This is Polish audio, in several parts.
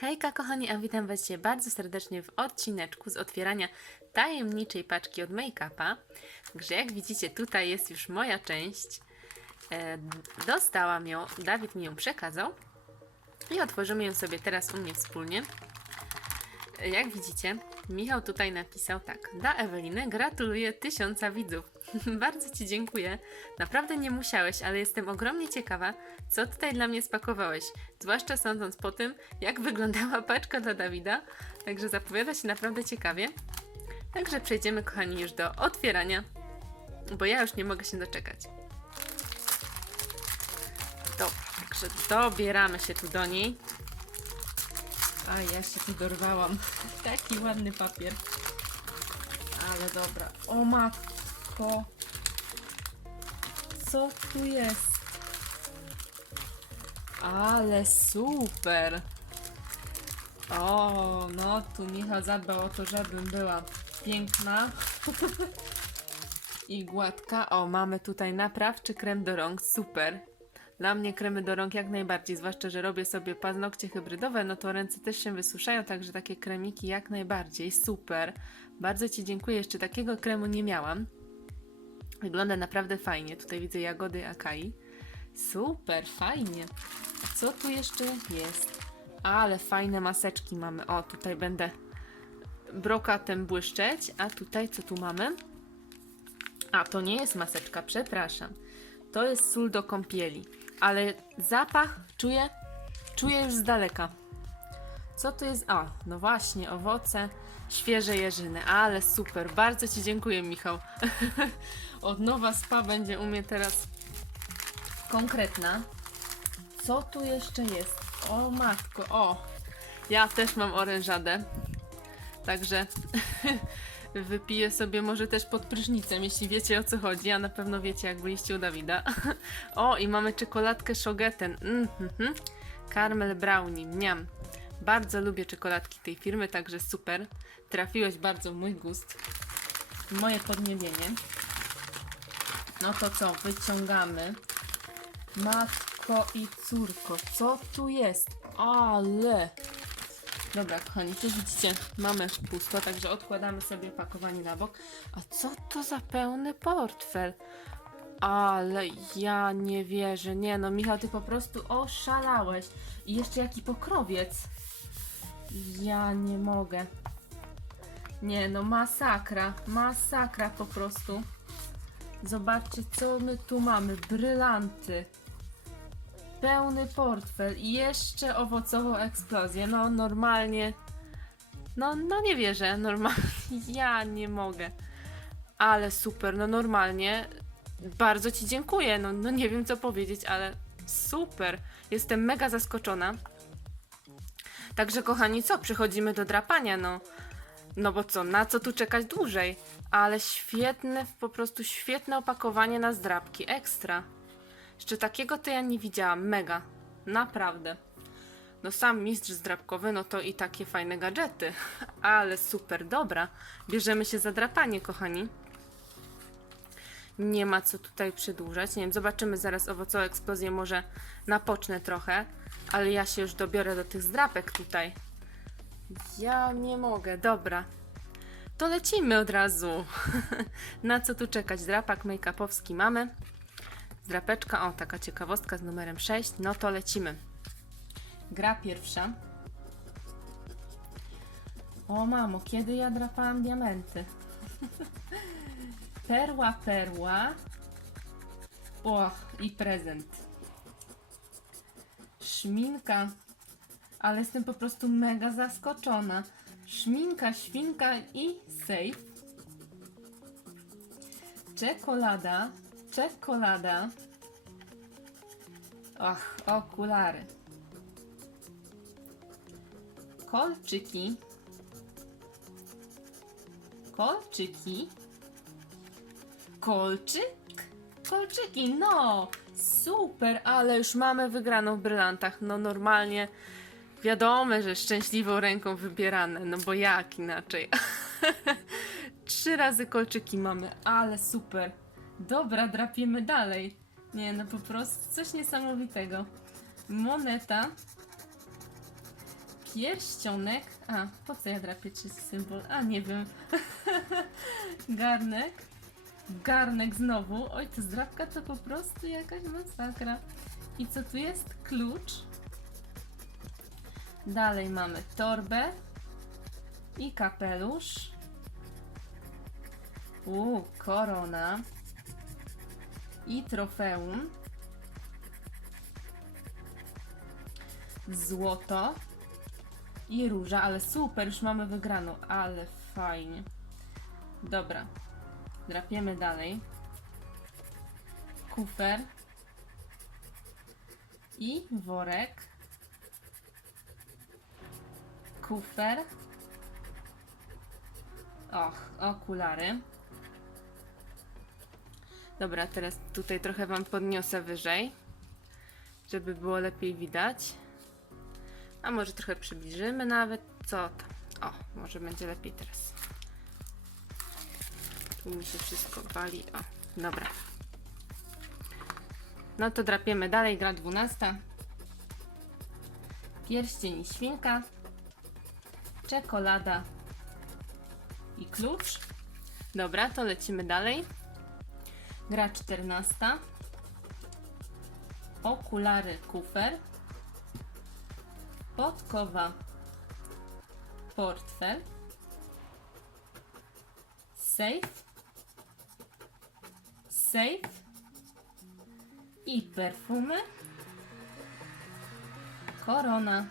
Hejka kochani, a witam Was dzisiaj bardzo serdecznie w odcineczku z otwierania tajemniczej paczki od Make-upa. Także jak widzicie tutaj jest już moja część. E, dostałam ją, Dawid mi ją przekazał i otworzymy ją sobie teraz u mnie wspólnie. Jak widzicie, Michał tutaj napisał tak. Da Eweliny, gratuluję tysiąca widzów. Bardzo Ci dziękuję. Naprawdę nie musiałeś, ale jestem ogromnie ciekawa, co tutaj dla mnie spakowałeś. Zwłaszcza sądząc po tym, jak wyglądała paczka dla Dawida. Także zapowiada się naprawdę ciekawie. Także przejdziemy, kochani, już do otwierania, bo ja już nie mogę się doczekać. Dobra, także dobieramy się tu do niej. A ja się tu dorwałam. Taki ładny papier. Ale dobra. O matko. Co tu jest? Ale super. O, no tu Michał zadbał o to, żebym była piękna. I gładka. O, mamy tutaj naprawczy krem do rąk. Super. Dla mnie kremy do rąk jak najbardziej, zwłaszcza, że robię sobie paznokcie hybrydowe, no to ręce też się wysuszają, także takie kremiki jak najbardziej. Super. Bardzo Ci dziękuję, jeszcze takiego kremu nie miałam. Wygląda naprawdę fajnie. Tutaj widzę jagody akai. Super, fajnie. Co tu jeszcze jest? Ale fajne maseczki mamy. O, tutaj będę brokatem błyszczeć. A tutaj co tu mamy? A, to nie jest maseczka, przepraszam. To jest sól do kąpieli. Ale zapach czuję, czuję już z daleka. Co to jest? A, no właśnie, owoce, świeże jeżyny. Ale super, bardzo Ci dziękuję, Michał. Od nowa spa będzie u mnie teraz konkretna. Co tu jeszcze jest? O matko, o! Ja też mam orężadę. Także wypiję sobie może też pod prysznicem, jeśli wiecie o co chodzi, a na pewno wiecie jak byliście u Dawida. o, i mamy czekoladkę Shogeten. Mm, mhm. Caramel brownie, miam. Bardzo lubię czekoladki tej firmy, także super. Trafiłeś bardzo w mój gust. Moje podniebienie. No to co, wyciągamy. Matko i córko, co tu jest? Ale... Dobra, kochani, tu widzicie, mamy pusto, także odkładamy sobie pakowanie na bok. A co to za pełny portfel? Ale ja nie wierzę. Nie no, Michał, ty po prostu oszalałeś. I jeszcze jaki pokrowiec. Ja nie mogę. Nie no, masakra. Masakra po prostu. Zobaczcie, co my tu mamy. Brylanty. Pełny portfel i jeszcze owocową eksplozję. No normalnie. No, no nie wierzę, normalnie. Ja nie mogę. Ale super, no normalnie. Bardzo Ci dziękuję. No, no nie wiem co powiedzieć, ale super. Jestem mega zaskoczona. Także kochani, co? Przechodzimy do drapania, no. No bo co, na co tu czekać dłużej? Ale świetne, po prostu świetne opakowanie na zdrapki. Ekstra. Jeszcze takiego to ja nie widziałam. Mega. Naprawdę. No sam mistrz zdrapkowy, no to i takie fajne gadżety. Ale super, dobra. Bierzemy się za drapanie, kochani. Nie ma co tutaj przedłużać. Nie wiem, zobaczymy zaraz owocową eksplozję. Może napocznę trochę. Ale ja się już dobiorę do tych zdrapek tutaj. Ja nie mogę. Dobra. To lecimy od razu. Na co tu czekać? Drapak make-upowski mamy. Drapeczka, o taka ciekawostka z numerem 6. No to lecimy. Gra pierwsza. O mamo, kiedy ja drapałam diamenty? perła, perła. O, i prezent. Szminka. Ale jestem po prostu mega zaskoczona. Szminka, świnka i safe. Czekolada, czekolada. Ach, okulary. Kolczyki. Kolczyki. Kolczyk? Kolczyki, no! Super, ale już mamy wygraną w brylantach. No normalnie wiadomo, że szczęśliwą ręką wybierane, no bo jak inaczej. Trzy razy kolczyki mamy, ale super. Dobra, drapiemy dalej. Nie, no po prostu coś niesamowitego. Moneta. pierścionek. A, po co ja drapię czy symbol? A, nie wiem. Garnek. Garnek znowu. Oj, to zdrapka to po prostu jakaś masakra. I co tu jest? Klucz. Dalej mamy torbę i kapelusz. Uuu, korona. I trofeum. Złoto. I róża, ale super, już mamy wygraną, ale fajnie. Dobra, drapiemy dalej. Kufer. I worek. Kufer. Och, okulary. Dobra, teraz tutaj trochę Wam podniosę wyżej, żeby było lepiej widać. A może trochę przybliżymy nawet. Co to? O, może będzie lepiej teraz. Tu mi się wszystko wali. O, dobra. No to drapiemy dalej, gra 12. Pierścień i świnka. Czekolada i klucz. Dobra, to lecimy dalej. Gra 14. Okulary kufer. Podkowa portfel. Safe. Safe. I perfumy. Korona.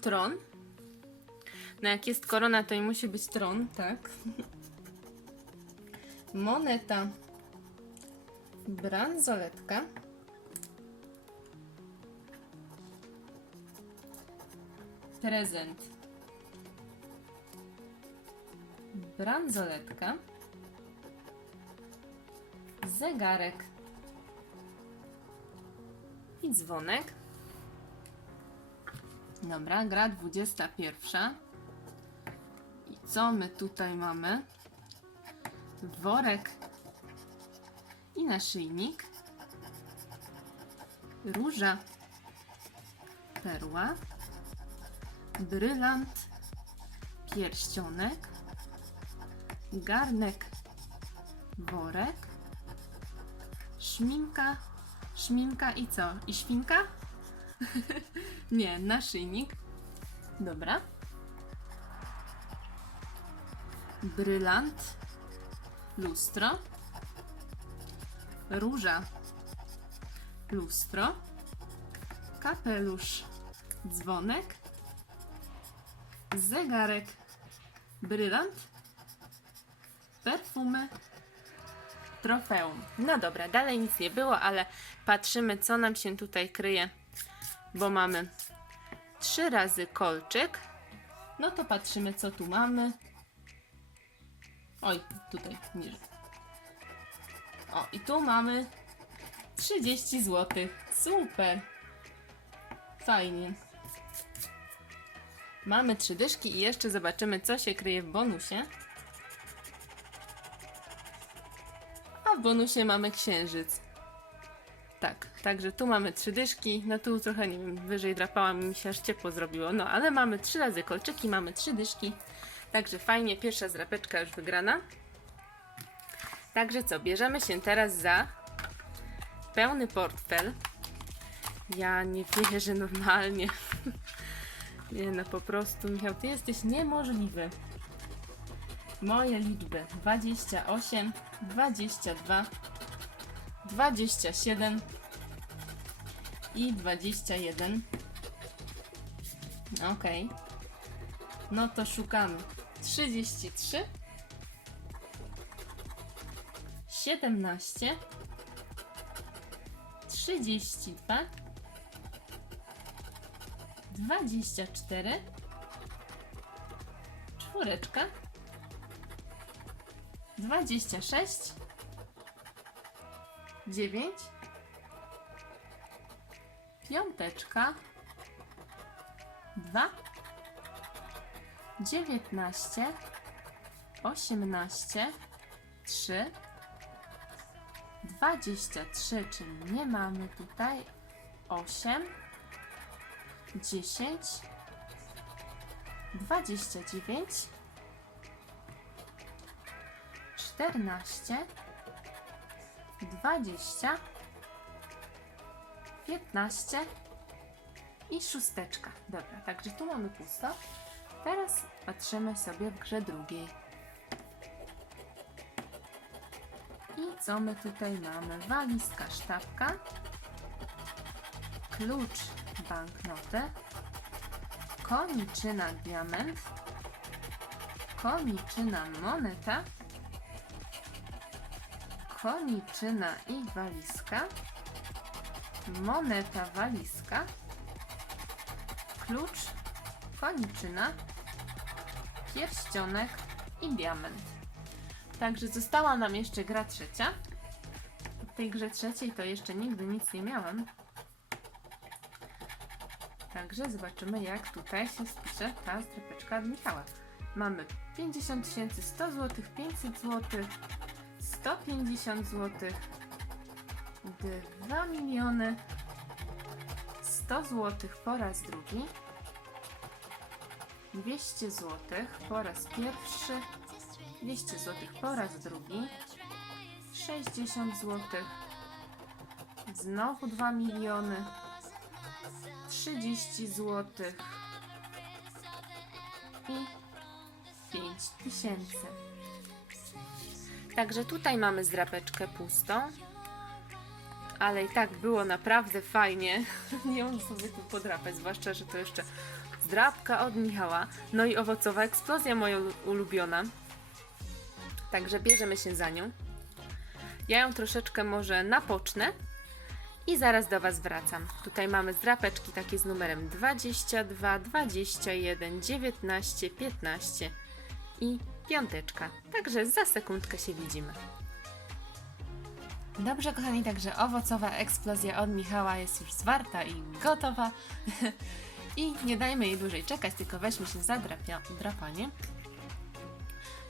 Tron. No jak jest korona, to i musi być tron, tak? Moneta. Bransoletka. Prezent. Bransoletka. Zegarek. I dzwonek. Dobra, gra 21. I co my tutaj mamy? Worek i naszyjnik. Róża. Perła. Brylant. Pierścionek. Garnek. Worek. Szminka. Szminka i co? I świnka? Nie, naszyjnik. Dobra. Brylant. Lustro. Róża. Lustro. Kapelusz. Dzwonek. Zegarek. Brylant. Perfumy. Trofeum. No dobra, dalej nic nie było, ale patrzymy, co nam się tutaj kryje, bo mamy trzy razy kolczyk. No to patrzymy, co tu mamy. Oj, tutaj niżej. O, i tu mamy 30 zł. Super. Fajnie. Mamy trzy dyszki i jeszcze zobaczymy, co się kryje w bonusie. A w bonusie mamy księżyc. Tak, także tu mamy trzy dyszki. No tu trochę, nie wiem, wyżej drapałam i mi się aż ciepło zrobiło. No, ale mamy trzy razy kolczyki, mamy trzy dyszki. Także fajnie, pierwsza zrapeczka już wygrana. Także co, bierzemy się teraz za pełny portfel. Ja nie wierzę normalnie. Nie no, po prostu, Michał, ty jesteś niemożliwy. Moje liczby 28, 22, 27 i 21. Okej. No to szukamy. 33 17 32 24 czwóreczka 26 9 piąteczka 2 19 18 3 23, czyli nie mamy tutaj 8 10 29, 14, 20, 15 i szósteczka. Dobra, także tu mamy pusto. Teraz patrzymy sobie w grze drugiej. I co my tutaj mamy? Walizka, sztabka, klucz, banknotę, koniczyna, diament, koniczyna, moneta, koniczyna i walizka, moneta, walizka, klucz, koniczyna, pierścionek i diament. Także została nam jeszcze gra trzecia. W tej grze trzeciej to jeszcze nigdy nic nie miałam. Także zobaczymy jak tutaj się spisze ta strefeczka od Michała. Mamy 50 tysięcy, 100 zł, 500 zł, 150 zł, 2 miliony, 100 zł po raz drugi, 200 zł po raz pierwszy, 200 zł po raz drugi, 60 zł, znowu 2 miliony, 30 zł i 5 tysięcy. Także tutaj mamy zdrapeczkę pustą, ale i tak było naprawdę fajnie. Nie mam sobie tu podrapać, zwłaszcza, że to jeszcze zdrapka od Michała. No i owocowa eksplozja moja ulubiona. Także bierzemy się za nią. Ja ją troszeczkę może napocznę i zaraz do Was wracam. Tutaj mamy zdrapeczki takie z numerem 22, 21, 19, 15 i piąteczka. Także za sekundkę się widzimy. Dobrze, kochani, także owocowa eksplozja od Michała jest już zwarta i gotowa. I nie dajmy jej dłużej czekać, tylko weźmy się za drapia- drapanie.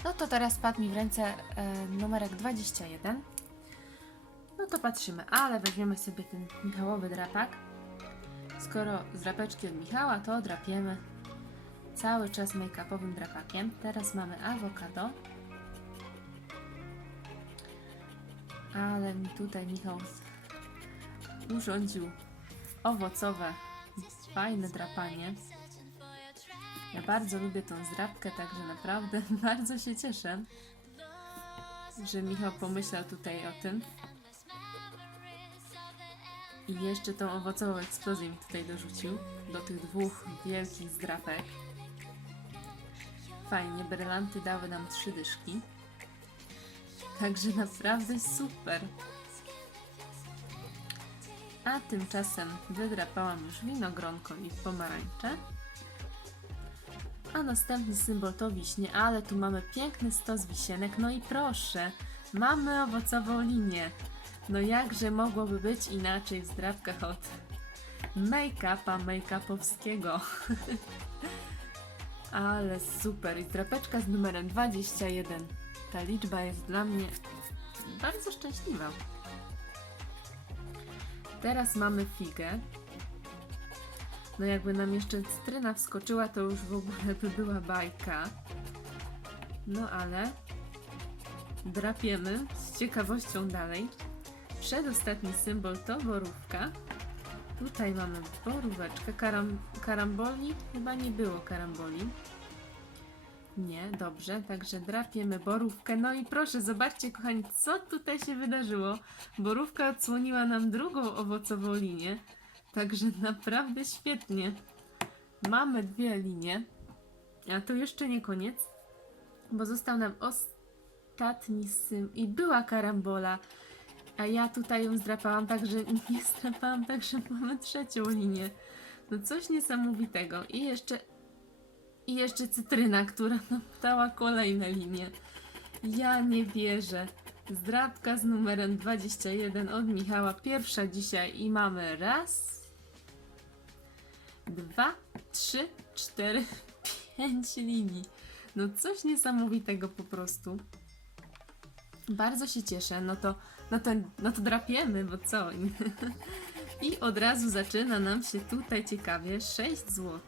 No to teraz padł mi w ręce e, numerek 21. No to patrzymy, ale weźmiemy sobie ten Michałowy drapak. Skoro z drapeczki od Michała, to drapiemy cały czas make-upowym drapakiem. Teraz mamy awokado. Ale mi tutaj Michał urządził owocowe, fajne drapanie. Ja bardzo lubię tą zdrapkę, także naprawdę bardzo się cieszę, że Michał pomyślał tutaj o tym. I jeszcze tą owocową eksplozję mi tutaj dorzucił do tych dwóch wielkich zdrapek. Fajnie, brylanty dały nam trzy dyszki. Także naprawdę super. A tymczasem wydrapałam już winogronko i pomarańcze. A następny symbol to wiśnie, ale tu mamy piękny stos wisienek. No i proszę, mamy owocową linię. No jakże mogłoby być inaczej w zdrabkach od make-upa make-upowskiego. Ale super. I drapeczka z numerem 21. Ta liczba jest dla mnie bardzo szczęśliwa. Teraz mamy figę. No jakby nam jeszcze cytryna wskoczyła, to już w ogóle by była bajka. No ale drapiemy z ciekawością dalej. Przedostatni symbol to borówka. Tutaj mamy boróweczkę. Karam, karamboli? Chyba nie było karamboli. Nie, dobrze, także drapiemy borówkę. No i proszę, zobaczcie kochani, co tutaj się wydarzyło. Borówka odsłoniła nam drugą owocową linię. Także naprawdę świetnie. Mamy dwie linie. A to jeszcze nie koniec, bo został nam ostatni sym i była karambola. A ja tutaj ją zdrapałam, także nie zdrapałam, także mamy trzecią linię. No coś niesamowitego. I jeszcze i jeszcze cytryna, która nam dała kolejne linie. Ja nie wierzę. Zdrabka z numerem 21 od Michała. Pierwsza dzisiaj i mamy raz, dwa, trzy, cztery, pięć linii. No coś niesamowitego po prostu. Bardzo się cieszę. No to, no to, no to drapiemy, bo co? I od razu zaczyna nam się tutaj ciekawie 6 zł.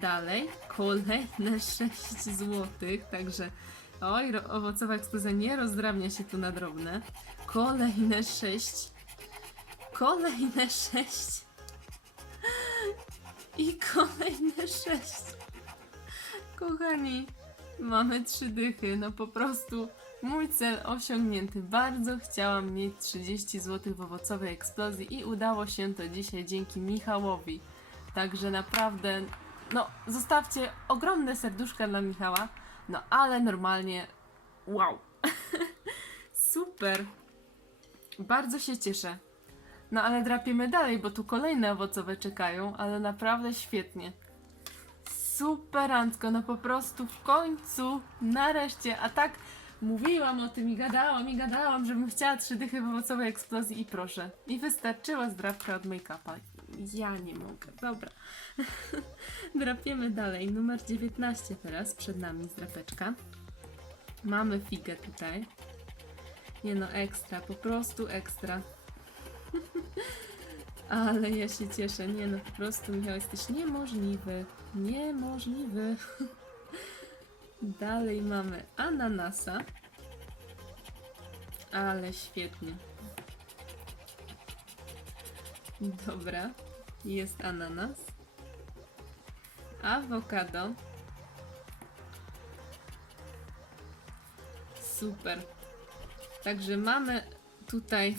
Dalej, kolejne 6 zł, także oj, owocowa eksplozja nie rozdrabnia się tu na drobne. Kolejne 6. Kolejne 6. I kolejne 6. Kochani, mamy trzy dychy, no po prostu mój cel osiągnięty. Bardzo chciałam mieć 30 zł w owocowej eksplozji i udało się to dzisiaj dzięki Michałowi. Także naprawdę, no zostawcie ogromne serduszka dla Michała, no ale normalnie, wow. Super. Bardzo się cieszę. No ale drapiemy dalej, bo tu kolejne owocowe czekają, ale naprawdę świetnie. Superancko, no po prostu w końcu, nareszcie, a tak mówiłam o tym i gadałam i gadałam, żebym chciała trzy dychy w owocowej eksplozji i proszę. I wystarczyła zdrapka od make-upa. Ja nie mogę, dobra. Drapiemy dalej, numer 19 teraz, przed nami zdrapeczka. Mamy figę tutaj. Nie no, ekstra, po prostu ekstra. Ale ja się cieszę, nie no, po prostu Michał, jesteś niemożliwy, niemożliwy. Dalej mamy ananasa. Ale świetnie. Dobra, jest ananas. Awokado. Super. Także mamy tutaj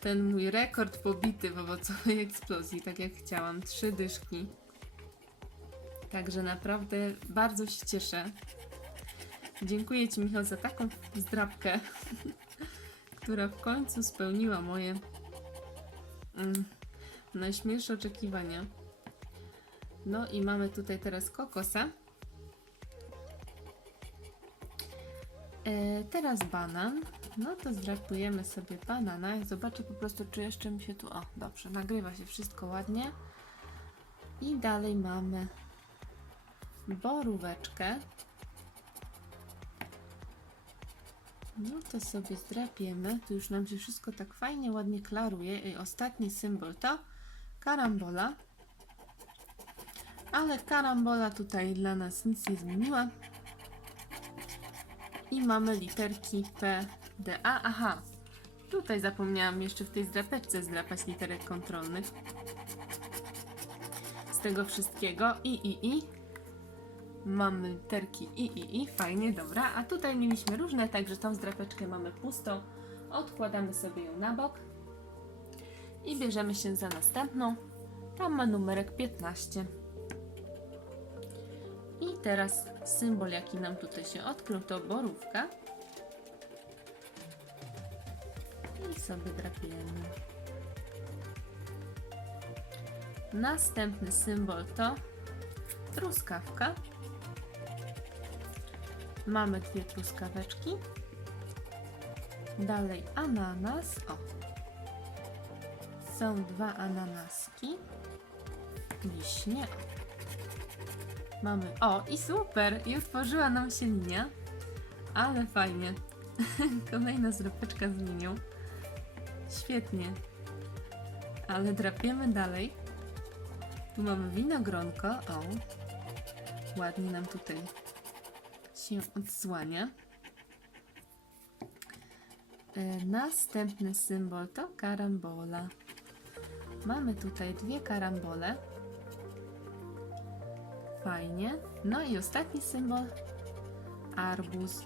ten mój rekord pobity w owocowej eksplozji, tak jak chciałam. Trzy dyszki. Także naprawdę bardzo się cieszę. Dziękuję Ci, Michał, za taką zdrabkę, która w końcu spełniła moje mm, najśmielsze oczekiwania. No i mamy tutaj teraz kokosa. E, teraz banan. No to zdrapujemy sobie banana. Zobaczę po prostu, czy jeszcze mi się tu... O, dobrze, nagrywa się wszystko ładnie. I dalej mamy boróweczkę. No to sobie zdrapiemy. Tu już nam się wszystko tak fajnie, ładnie klaruje. I ostatni symbol to karambola. Ale karambola tutaj dla nas nic nie zmieniła. I mamy literki P, D, A. Aha, tutaj zapomniałam jeszcze w tej zdrapeczce zdrapać literek kontrolnych. Z tego wszystkiego I, I, I. Mamy literki I, I, I. Fajnie, dobra. A tutaj mieliśmy różne, także tą zdrapeczkę mamy pustą. Odkładamy sobie ją na bok. I bierzemy się za następną. Tam ma numerek 15. I teraz symbol, jaki nam tutaj się odkrył, to borówka. I sobie drapiemy. Następny symbol to truskawka. Mamy dwie truskaweczki. Dalej ananas. O. Są dwa ananaski. Wiśnie. Mamy. O, i super! I utworzyła nam się linia. Ale fajnie. Kolejna zropeczka z linią. Świetnie. Ale drapiemy dalej. Tu mamy winogronko. O. Ładnie nam tutaj się odsłania. E, Następny symbol to karambola. Mamy tutaj dwie karambole. Fajnie. No i ostatni symbol arbuz.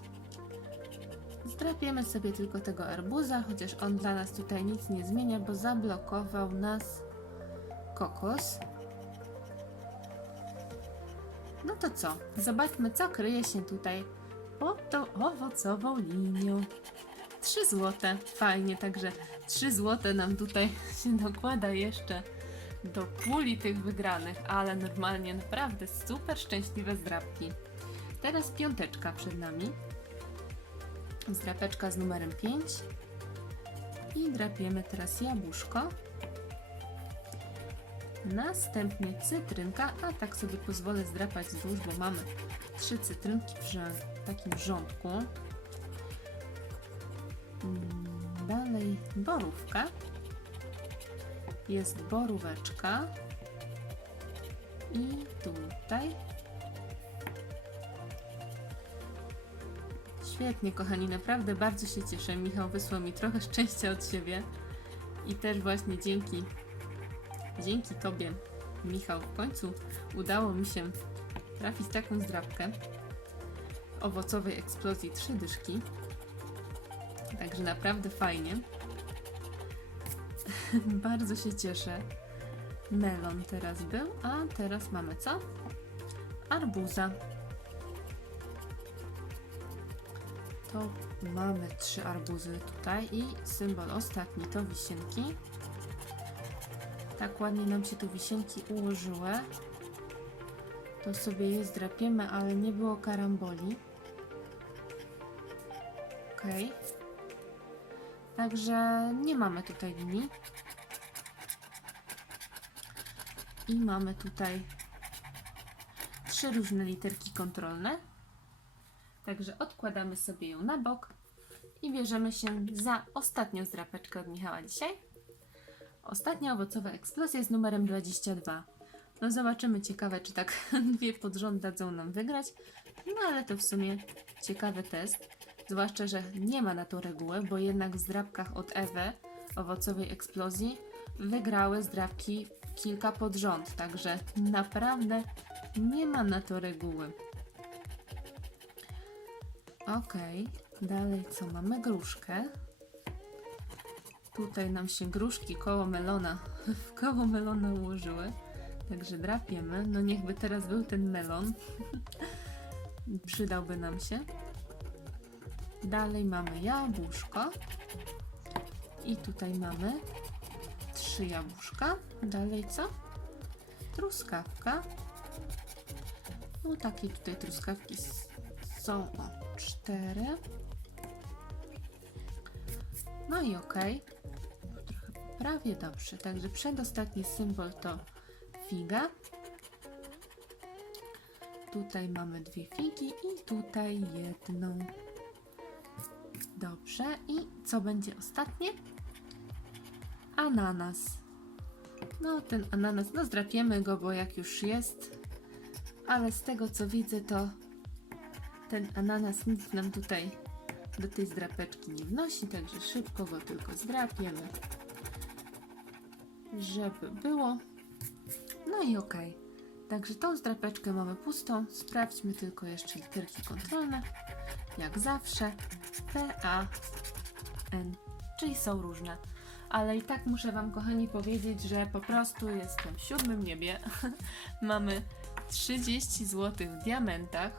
Zdrapiemy sobie tylko tego arbuza, chociaż on dla nas tutaj nic nie zmienia, bo zablokował nas kokos. No to co? Zobaczmy, co kryje się tutaj pod tą owocową linią. 3 złote. Fajnie, także 3 złote nam tutaj się dokłada jeszcze do puli tych wygranych, ale normalnie naprawdę super szczęśliwe zdrapki. Teraz piąteczka przed nami. Zdrapeczka z numerem 5. I drapiemy teraz jabłuszko. Następnie cytrynka, a tak sobie pozwolę zdrapać wzdłuż, bo mamy trzy cytrynki w takim rządku. Mm, Dalej borówka. Jest boróweczka. I tutaj. Świetnie, kochani, naprawdę bardzo się cieszę. Michał wysłał mi trochę szczęścia od siebie. I też właśnie dzięki, dzięki Tobie, Michał, w końcu udało mi się trafić taką zdrabkę owocowej eksplozji trzy dyszki. Także naprawdę fajnie. Bardzo się cieszę. Melon teraz był, a teraz mamy co? Arbuza. To mamy trzy arbuzy tutaj i symbol ostatni to wisienki. Tak ładnie nam się tu wisienki ułożyły. To sobie je zdrapiemy, ale nie było karamboli. Okej. Także nie mamy tutaj linii. I mamy tutaj trzy różne literki kontrolne. Także odkładamy sobie ją na bok i bierzemy się za ostatnią zdrapeczkę od Michała dzisiaj. Ostatnia owocowa eksplozja z numerem 22. No zobaczymy, ciekawe czy tak dwie pod rząd dadzą nam wygrać. No ale to w sumie ciekawy test. Zwłaszcza, że nie ma na to reguły, bo jednak w zdrabkach od Ewy, owocowej eksplozji, wygrały zdrabki kilka pod rząd. Także naprawdę nie ma na to reguły. Okej, dalej co? Mamy gruszkę. Tutaj nam się gruszki koło melona, w koło melona ułożyły. Także drapiemy. No niechby teraz był ten melon. Przydałby nam się. Dalej mamy jabłuszko. I tutaj mamy trzy jabłuszka. Dalej co? Truskawka. No takie tutaj truskawki są o cztery. No i okej. Trochę prawie dobrze. Także przedostatni symbol to figa. Tutaj mamy dwie figi i tutaj jedną. Dobrze. I co będzie ostatnie? Ananas. No, ten ananas, no zdrapiemy go, bo jak już jest. Ale z tego co widzę, to ten ananas nic nam tutaj do tej zdrapeczki nie wnosi, także szybko go tylko zdrapiemy. Żeby było. No i okej. Także tą zdrapeczkę mamy pustą. Sprawdźmy tylko jeszcze literki kontrolne. Jak zawsze. P, A, N. Czyli są różne. Ale i tak muszę Wam, kochani, powiedzieć, że po prostu jestem w siódmym niebie. mamy 30 zł w diamentach.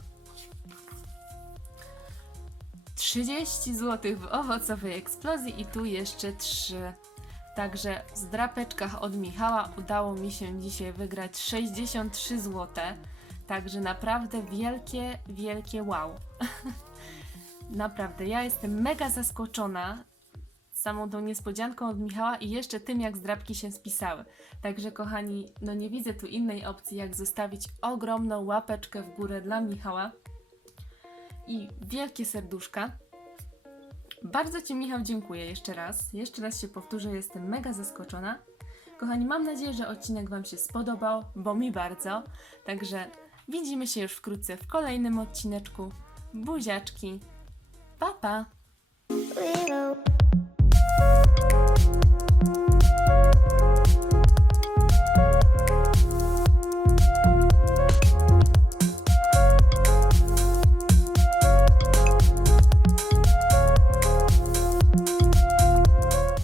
30 zł w owocowej eksplozji i tu jeszcze 3. Także w drapeczkach od Michała udało mi się dzisiaj wygrać 63 zł. Także naprawdę wielkie, wielkie wow. naprawdę, ja jestem mega zaskoczona samą tą niespodzianką od Michała i jeszcze tym, jak zdrapki się spisały. Także kochani, no nie widzę tu innej opcji, jak zostawić ogromną łapeczkę w górę dla Michała i wielkie serduszka. Bardzo Ci, Michał, dziękuję jeszcze raz. Jeszcze raz się powtórzę, jestem mega zaskoczona. Kochani, mam nadzieję, że odcinek Wam się spodobał, bo mi bardzo. Także widzimy się już wkrótce w kolejnym odcineczku. Buziaczki. Pa, pa!